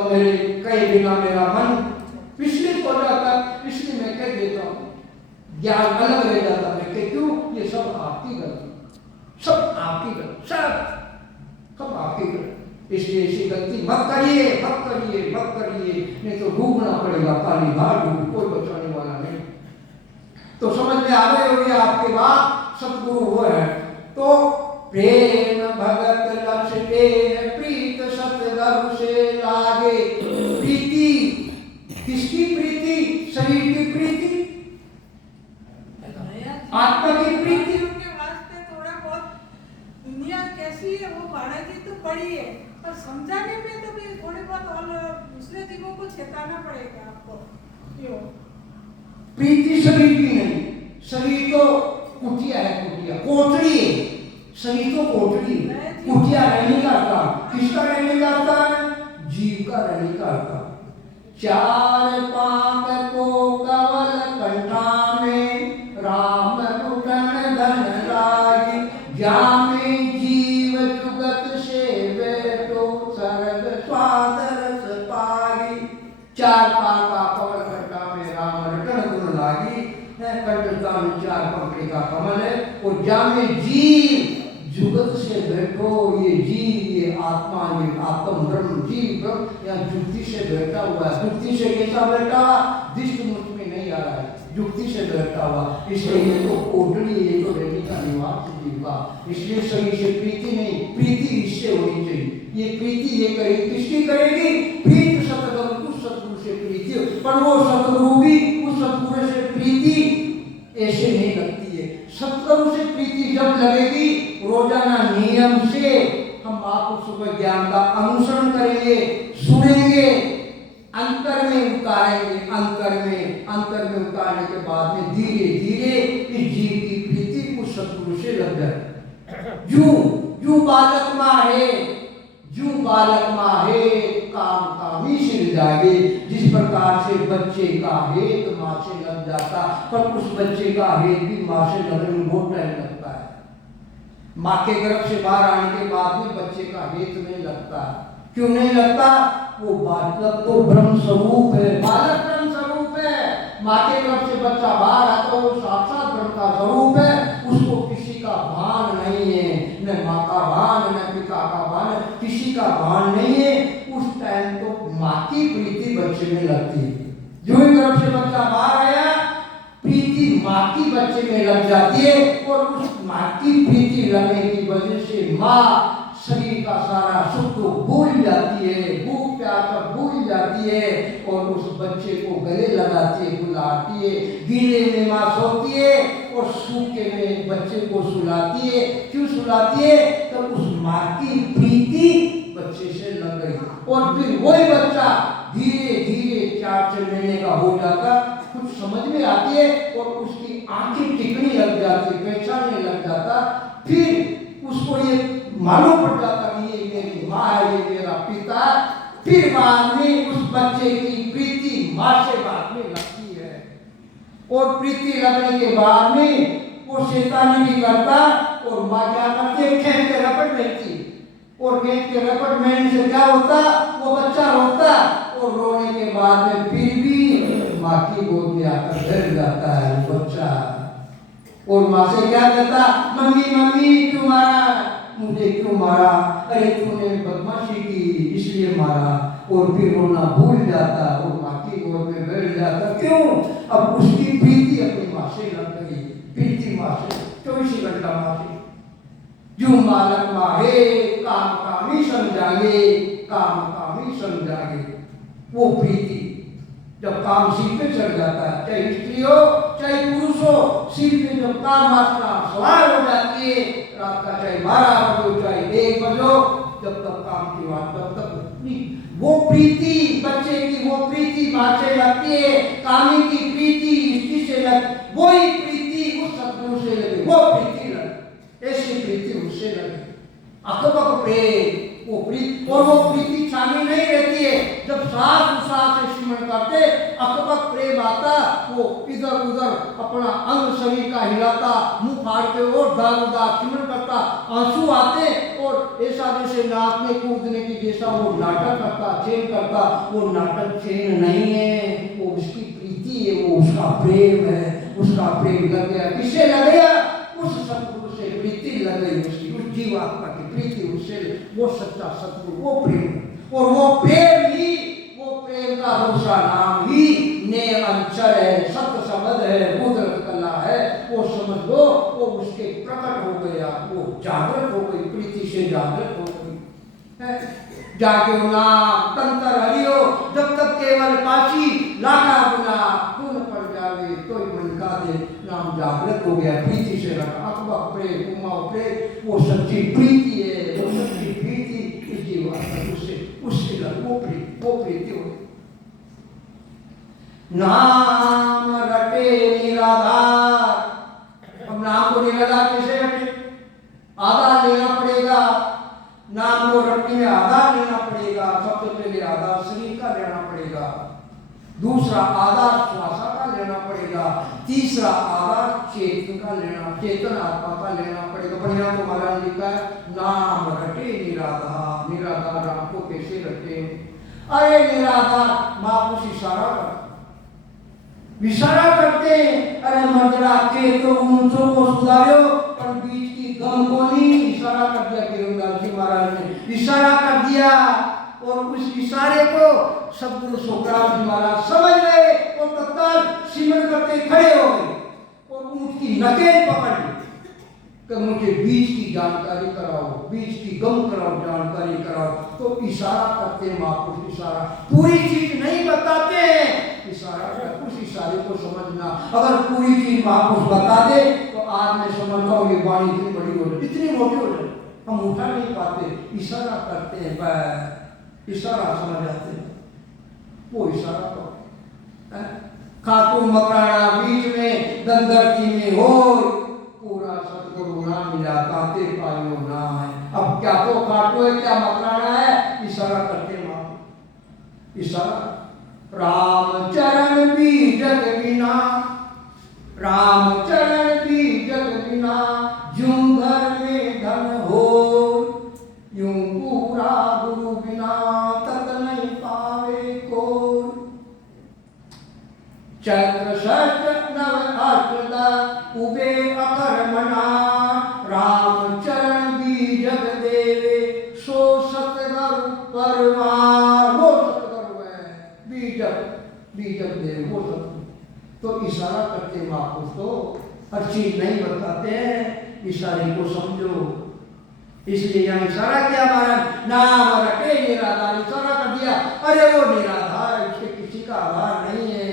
मेरे कई बिना मेरा मन विचलित हो जाता है, इसलिए मैं कह देता हूँ ज्ञान अलग रह जाता है। मैं क्यों, ये सब आपकी गलती, सब आपकी गलती, सब आपकी गलती। इसलिए ऐसी गलती मत करिए, मत करिए, मत करिए, नहीं तो डूबना पड़ेगा, पानी बाहर डूब, कोई बचाने वाला नहीं। तो समझ में आ गए होगी आपके बाद सतगुरु वो है। तो प्रेम भगत लक्ष्य प्रीत सतगुरु से लागे। प्रीति किसकी प्रीति? शरीर की प्रीति, आत्मा की प्रीति। के वास्ते थोड़ा बहुत दुनिया कैसी है वो महाराज जी तो पढ़ी है, पर समझाने में तो भी थोड़ी बहुत और दूसरे जीवों को चेताना पड़ेगा आपको। क्यों? प्रीति शरीर की नहीं, शरीर तो कुटिया है, कुटिया कोठरी है, शरीर तो कोठरी है, कुटिया रहने का अर्थ, किसका रहने का अर्थ? जीव का रहने का अर्थ। चार पाक को कवल कंठा में राम कुटन धन राज, जामे जीव जुगत से बैठो सर्ग स्वादरस पाई। चार पाका कवल कंठा में राम रटन गुण लागी, कंठता में चार पंखड़ी का कमल है। और जामे जीव जुगत से बैठो, ये जीव, ये आत्मा, ये आत्म ब्रह्म, जीव ब्रह्म यहाँ जुक्ति से बैठा हुआ है। जुक्ति से कैसा बैठा हुआ? दिष्ट मुझ में नहीं आ रहा है, जुक्ति से बैठा हुआ। इसलिए ये तो कोटड़ी, ये तो रहने का निवास जीव का। इसलिए शरीर से प्रीति नहीं, प्रीति इससे होनी चाहिए। ये प्रीति ये करेगी, किसकी करेगी? प्रीत सतगुरु, उस सतगुरु से प्रीति। पर वो सतगुरु भी उस सतगुरु से प्रीति ऐसे नहीं लगती है। सतगुरु से प्रीति जब लगेगी, रोजाना नियम से हम महापुरुषों के ज्ञान का अनुसरण करेंगे, सुनेंगे, अंतर में उतारेंगे, अंतर में उतारने के बाद में धीरे धीरे इस जीव की प्रीति उस सतगुरु से लग जाए। जू जू बालक माहे, जू बालक माहे काम कामी सिर जागे। जिस प्रकार से बच्चे का हेत माँ से लग जाता, पर उस बच्चे का हेत भी माँ से लगने में बहुत टाइम लगता है। माँ के गर्भ से बाहर आने के बाद भी बच्चे का हेत नहीं लगता। क्यों नहीं लगता? वो बालक तो ब्रह्म स्वरूप है, बालक ब्रह्म स्वरूप है। माँ के गर्भ से बच्चा बाहर आता है, वो साक्षात ब्रह्म का स्वरूप है। उसको किसी का भान नहीं है, न माँ का भान, न पिता का भान, किसी का भान नहीं है। उस टाइम तो माँ की प्रीति बच्चे में लगती है। जो ही गर्भ से बच्चा बाहर आया, प्रीति माँ की बच्चे में लग जाती है, और उस माँ की प्रीति लगने की वजह से माँ शरीर का सारा सुख को भूल जाती है, भूख प्यास भूल जाती है, और उस बच्चे को गले लगाती है, बुलाती है। गीले में माँ सोती है और सूखे में बच्चे को सुलाती है। क्यों सुलाती है? तो उस माँ की प्रीति बच्चे से लग गई, और फिर वही बच्चा धीरे धीरे 4-6 महीने का हो जाता, कुछ समझ में आती है, और उसकी आंखें टिकने लग जाती, पहचानने लग जाता। फिर उसको ये मालूम पड़ जाता कि ये मेरी माँ है, ये मेरा पिता। फिर बाद में उस बच्चे की प्रीति माँ से बाद में लगती है, और प्रीति लगने के बाद में वो शैतानी भी करता, और माँ क्या करती है? खींच के रपट देती, और खींच के रपट में से क्या होता? वो बच्चा रोता, और रोने के बाद में फिर भी माँ की गोद में आकर बैठ जाता है बच्चा, और माँ से क्या कहता? मम्मी मम्मी क्यों मारा मुझे, क्यों मारा? अरे तूने बदमाशी की इसलिए मारा। और फिर रोना भूल जाता, और माँ की गोद में बैठ जाता। क्यों? अब उसकी प्रीति अपनी माँ से लग गई, प्रीति माँ से, 24 घंटा माँ से। जो बालक माहे काम कामी समझागे, काम कामी समझागे। वो प्रीति जब काम सिर पे चढ़ जाता है, चाहे स्त्री हो चाहे पुरुष हो, सिर पे जब काम वासना सवार हो जाती है, रात का चाहे 12 बजो चाहे 1 बजो, जब तक काम की बात, तब तक वो प्रीति बच्चे की, वो प्रीति माँ से लगती है। कामी की प्रीति स्त्री से लग, वही प्रीति उस सद्गुरु से लगे, वो प्रीति लगे, ऐसी प्रीति उससे लगे। अकबक प्रेम, वो प्रीति, और वो प्रीति छानी नहीं रहती है। जब सांस उसास से सिमरण करते, अकबक प्रेम आता, वो इधर उधर अपना अंग शरीर का हिलाता, मुंह फाड़ के और दाग दाग सिमरण करता, आंसू आते, और ऐसा जैसे नाचने कूदने की जैसा वो नाटक करता, चेन करता। वो नाटक चेन नहीं है, वो उसकी प्रीति है, वो उसका प्रेम है। उसका प्रेम लग गया, किससे लग गया? उस सतगुरु से प्रीति लग गई, उसकी उस जीवात्मा की प्रीति उससे, वो सच्चा सतगुरु, वो प्रेम, और वो प्रेम ही, वो प्रेम का दूसरा नाम ही ने अंचल है, सत्य शब्द है, कुदरत कला है। वो समझ लो, वो उसके प्रकट हो गया, वो जागृत हो गई, प्रीति से जागृत हो गई। जाग्यो नाम तंतर हरियो, जब तक केवल काशी लाखा गुना खून पड़ जावे, कोई मन का दे, नाम जागृत हो गया, प्रीति से रखा। अकबा प्रेम, उमा प्रेम, वो सच्ची प्रीति है, वो सच्ची प्रीति इस जीवात्मा उससे, उससे वो प्रीति हो। नाम रटे निराधार। अब नाम को निराधार कैसे रटे? आधार लेना पड़ेगा, नाम को रटने में आधार लेना पड़ेगा। सबसे पहले आधार शरीर का लेना पड़ेगा, दूसरा आधार श्वासा का लेना पड़ेगा, तीसरा आधार चेतन का लेना, चेतन आत्मा का लेना पड़ेगा। बढ़िया तो महाराज लिखा है, नाम रटे निराधार। निराधार नाम को कैसे रटे? अरे निराधार महापुरुष इशारा कर, इशारा करते हैं, अरे मर्दरा के तो ऊंचों को सुधारो, पर बीच की गम को नहीं। इशारा कर दिया गिरंदास जी महाराज ने, इशारा कर दिया, और उस इशारे को सद्गुरु सुखराम जी महाराज समझ गए, और तत्काल सिमरण करते खड़े हो गए, और ऊंट की नकेल पकड़ ली कि मुझे बीज की जानकारी कराओ, बीज की गम कराओ, जानकारी कराओ। तो इशारा करते हैं महापुरुष, इशारा, पूरी चीज नहीं बताते हैं, इशारा कर, उस इशारे को समझना। अगर पूरी चीज महापुरुष बता दे तो आज मैं समझता हूँ ये वाणी इतनी बड़ी हो जाए, इतनी मोटी हो जाए, हम उठा नहीं पाते। इशारा करते हैं, इशारा समझ जाते हैं, वो इशारा को खातू मकराना बीच में दंदरती में हो, पूरा सतगुरु ना मिला ताते पायो ना है। अब क्या तो काटो है, क्या मतलाना है, इशारा करते माँ इशारा। राम चरण भी जग बिना, राम चरण भी जग बिना, यूं घर में धन हो, यूं पूरा गुरु बिना तत नहीं पावे को। चैत्र षष्ठ नव अष्टदा उबे अकर मना, राम चरण भी जग देवे सो सतगरु परमार। वो सतगरु है, बीजक देव वो सतगुरु। तो इशारा करते महापुरुष तो हर चीज नहीं बताते हैं, इशारे को समझो। इसलिए यहाँ इशारा किया महाराज, नाम रटे निराधार, इशारा कर दिया। अरे वो निराधार, उसके किसी का आधार नहीं है,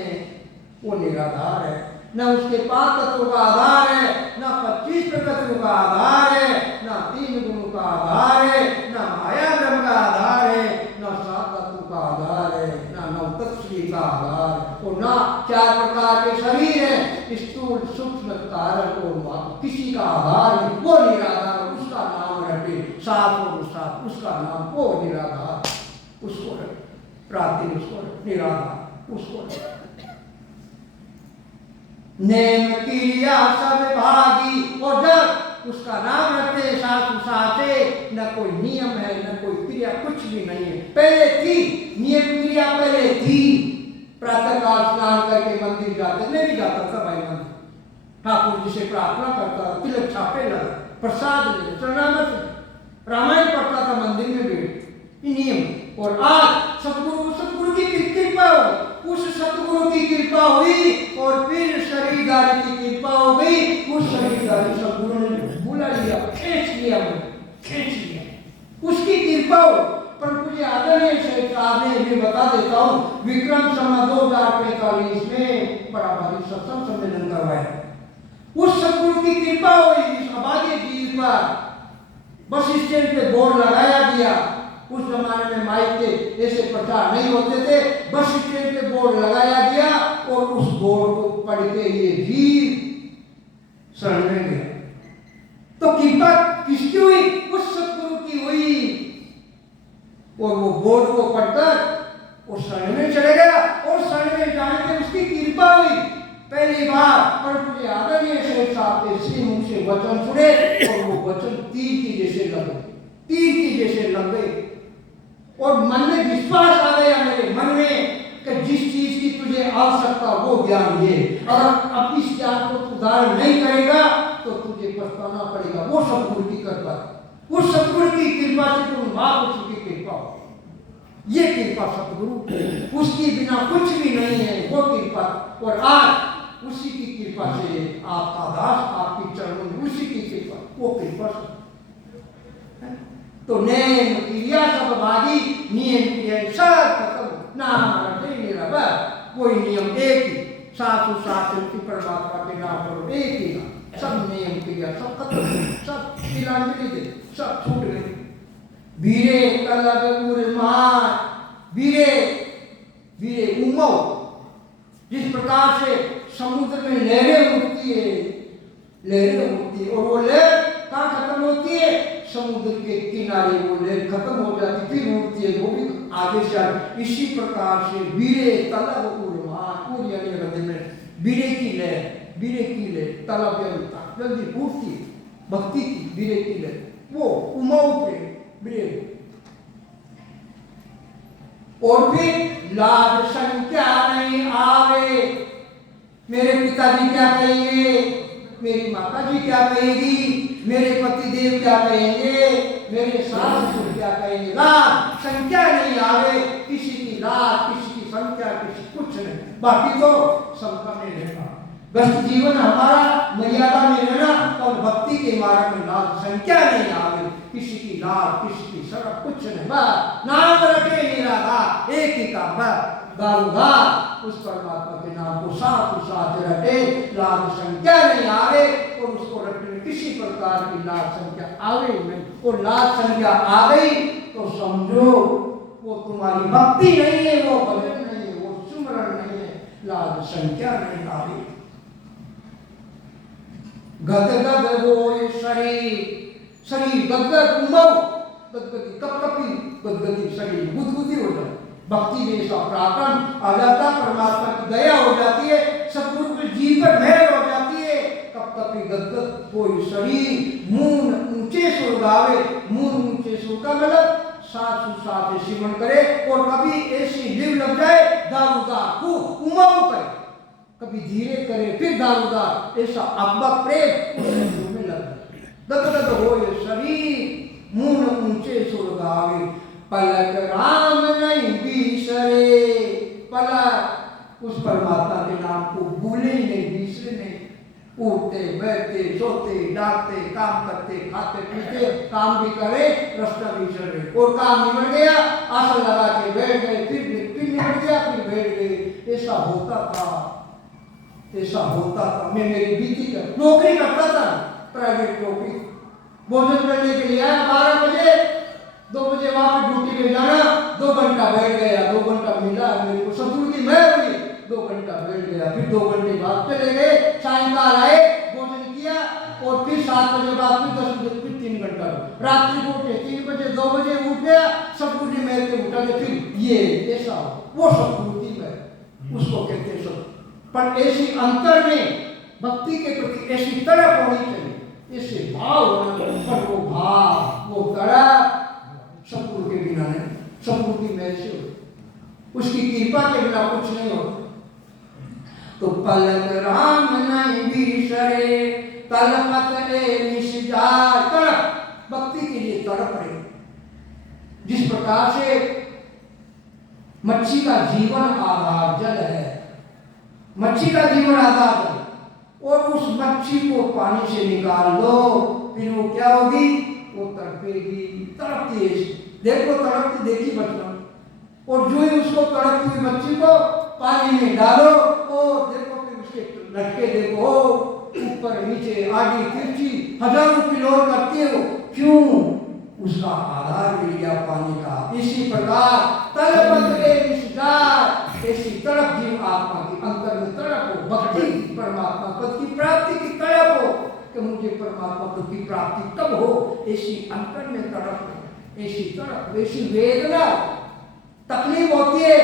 वो निराधार है। न उसके 5 तत्वों का आधार है, न 25 प्रकृतियों का आधार है, न 3 गुणों का आधार है, न माया ब्रह्म का आधार है, न 7 तत्वों का आधार है, न 9 तत्व का आधार है, और न 4 प्रकार के शरीर है, स्थूल सूक्ष्म कारण और किसी का आधार है। वो निराधार, उसका नाम रटे, सात और सात उसका नाम, वो निराधार, उसको रटे, प्राति उसको निराधार उसको रटे। नेम क्रिया सब भागी, और जब उसका नाम रखते सासु सासे, न कोई नियम है न कोई क्रिया, कुछ भी नहीं है। पहले थी नियम क्रिया, पहले थी। प्रातः काल स्नान करके मंदिर जाते, मैं भी जाता था भाई मंदिर, ठाकुर जी से प्रार्थना करता, तिलक छापे लगा, प्रसाद ले, चरणामृत, रामायण पढ़ता था मंदिर में बैठ, नियम। और आज सतगुरु की कृपा हो, उस सतगुरु की कृपा हुई, और फिर शरीरदारी की कृपा हो गई। उस शरीरदारी सतगुरु ने बुला लिया, खींच लिया, उसकी कृपा हो। पर मुझे आदरणीय शेख साहब ने मैं बता देता हूँ, विक्रम संवत 2045 में बड़ा भारी सत्संग सम्मेलन करवाया। उस सतगुरु की कृपा हुई, इस अभागे जीव पर बस स्टैंड पे बोर्ड लगाया गया। उस जमाने में माइक के ऐसे प्रचार नहीं होते थे, बस स्टैंड पे बोर्ड लगाया गया, और उस बोर्ड को पढ़ के ये जीव शरण में गया। तो कृपा किसकी हुई? उस सतगुरु की हुई, और वो बोर्ड को पढ़कर वो शरण में चले गया, और शरण में जाने के उसकी कृपा हुई। पहली बार पर आदरणीय शेख साहब के श्री मुख से वचन सुने, और वो वचन तीर की जैसे लगे, तीर की जैसे लग गए, और मन में विश्वास आ गया मेरे मन में कि जिस चीज की तुझे आवश्यकता वो ज्ञान ये, अगर अब इस ज्ञान को तू धारण नहीं करेगा तो तुझे पछताना पड़ेगा। वो सतगुरु की कृपा, उस सतगुरु की कृपा से तुम महापुरुष की कृपा हो। ये कृपा सतगुरु, उसकी बिना कुछ भी नहीं है, वो कृपा। और आज उसी की कृपा से आपका दास आपकी चरणों में, उसी की कृपा, वो कृपा से। तो नेम क्रिया सब भागी, नियम क्रिया सब खत्म, नाम रटे निरवय। कोई नियम एक ही, सासु सासु की परमात्मा के नाम पर एक ही नाम, सब नियम क्रिया सब खत्म, सब तिलांजलि दे, सब छूट गए। वीरे कलग उर्मार, वीरे वीरे उमो, जिस प्रकार से समुद्र में लहरें उठती है, लहरें उठती है, और वो लहर कहाँ खत्म होती है? समुद्र के किनारे वो लहर खत्म हो जाती, फिर उठती है, वो भी आगे से आगे। इसी प्रकार से वीरे तलब उर्मान, उर यानी हृदय में वीरे की लहर, वीरे की लहर, तलब यानी जल्दी उठती है, भक्ति की वीरे की लहर, वो उमाऊ पे वीरे। और फिर लाज संख्या नहीं आवे, मेरे पिताजी क्या कहेंगे, मेरी माताजी क्या कहेगी, मेरे पतिदेव क्या कहेंगे, मेरे सास ससुर क्या कहेंगे। लाज संख्या नहीं आवे, किसी की लाज, किसी की संख्या, किसी कुछ नहीं, बाकी तो सबका में रहना। बस जीवन हमारा मर्यादा में रहना, और भक्ति के मार्ग में लाज संख्या नहीं आवे, किसी की लाज, किसी की शर्म, कुछ नहीं। बस नाम रटे निराधार, एक ही काम, बस दारोदार उस परमात्मा के नाम को साथ साथ रटे, लाज संख्या नहीं आवे, और उसको रटने में किसी प्रकार की लाज संख्या आवे नहीं। और लाज संख्या आ गई तो समझो वो तुम्हारी भक्ति नहीं है, वो भजन नहीं है, वो सुमरण नहीं है, लाज संख्या नहीं आवे। गदगद होए शरीर गदगद उमंग गदगदी कपकपी गदगदी शरीर गुदगुदी हो जाए। भक्ति में ऐसा पराक्रम आ जाता, परमात्मा की दया हो जाती है, सतगुरु के जी पर मेहर हो जाती है। कपकपी गदगद होए शरीर मून ऊंचे सुर गावे। मून ऊंचे सुर का मतलब साथ सिमरण करे और कभी ऐसी नींव लग जाए दारूदार खूब उमंग करे, कभी धीरे करे फिर दारूदार, ऐसा अब्बक प्रेम उसमें लग जाए। गदगद होए शरीर मून ऊंचे सुर गावे। पलक राम नहीं बिसरे। पलक उस परमात्मा के नाम को भूले ही नहीं, बिसरे नहीं। उठते बैठते सोते डाकते काम करते खाते पीते काम भी करे रास्ता भी चले और काम निकल गया आसन लगा के बैठ गए, फिर निकल गया फिर बैठ गए। ऐसा होता था। मैं मेरी बीती कर नौकरी करता था, प्राइवेट नौकरी। भोजन करने के लिए आया 12 बजे, 2 बजे वहां पे ड्यूटी पे जाना, 2 घंटा बैठ गया, 2 घंटा मिला मेरे को सतगुरु की मेहर हुई, 2 घंटा बैठ गया, फिर 2 घंटे बाद चले गए। सायंकाल आए, भोजन किया और फिर 7 बजे बाद फिर 10 बजे फिर 3 घंटा रात्रि को उठे, 3 बजे 2 बजे उठ गया, सतगुरु ने मेरे को उठा दे। फिर ये ऐसा वो सतगुरु में उसको कहते हैं सब। पर ऐसी अंतर में भक्ति के प्रति ऐसी तड़प होनी चाहिए, ऐसे भाव होना चाहिए। पर वो भाव वो तड़प सतगुरु के बिना नहीं, सतगुरु की मेहर से हो, उसकी कृपा के बिना कुछ नहीं होता। तो पलक राम नहीं बिसरे तलपत निश जाय। तड़प भक्ति के लिए तड़प रहे। जिस प्रकार से मच्छी का जीवन आधार जल है, मच्छी का जीवन आधार जल, और उस मच्छी को पानी से निकाल दो फिर वो क्या होगी, वो तड़पेगी, तड़पती है। देखो तड़पती देखी बचपन, और जो ही उसको तड़पती हुई मच्छी को पानी में डालो और देखो फिर उसके लटके देखो ऊपर नीचे आगे तिरछी हजारों की लोर करती हो, क्यों? उसका आधार मिल गया पानी का। इसी प्रकार तड़पत निष्कार, ऐसी तड़प जीव आत्मा की अंतर में तड़प हो, भक्ति परमात्मा पद की प्राप्ति की तड़प हो कि मुझे परमात्मा पद की प्राप्ति कब हो, ऐसी अंतर में तड़प हो, ऐसी तड़प, ऐसी वेदना तकलीफ होती है,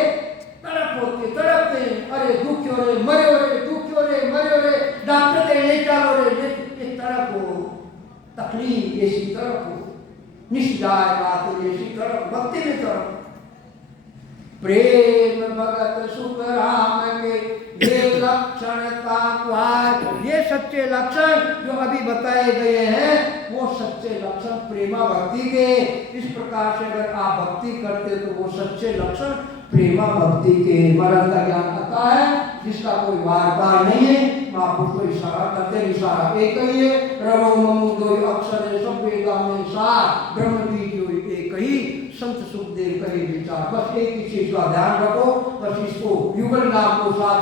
तड़प होती है, तड़पते हैं, अरे दुख हो रहे मरे हो रहे, दुख हो रहे मरे हो रहे, डॉक्टर दे ले चलो रे, ये तड़प हो, तकलीफ ऐसी तड़प हो, निष्जाय बात ऐसी तड़प, भक्ति में तड़प। प्रेम भगत सुख राम के ये लक्षण तात्वार, ये सच्चे लक्षण जो अभी बताए गए हैं वो सच्चे लक्षण प्रेमा भक्ति के। इस प्रकार से अगर आप भक्ति करते तो वो सच्चे लक्षण प्रेमा भक्ति के। महाराज का ज्ञान आता है जिसका कोई वार पार नहीं है, महापुरुष को इशारा करते, इशारा एक ही है, रवो ममु दो अक्षर है, सब वेदा में सार, ब्रह्म बीज एक ही, संत सुखदेव कहे विचार। बस एक ही चीज का ध्यान रखो, बस इसको युगल नाम को साथ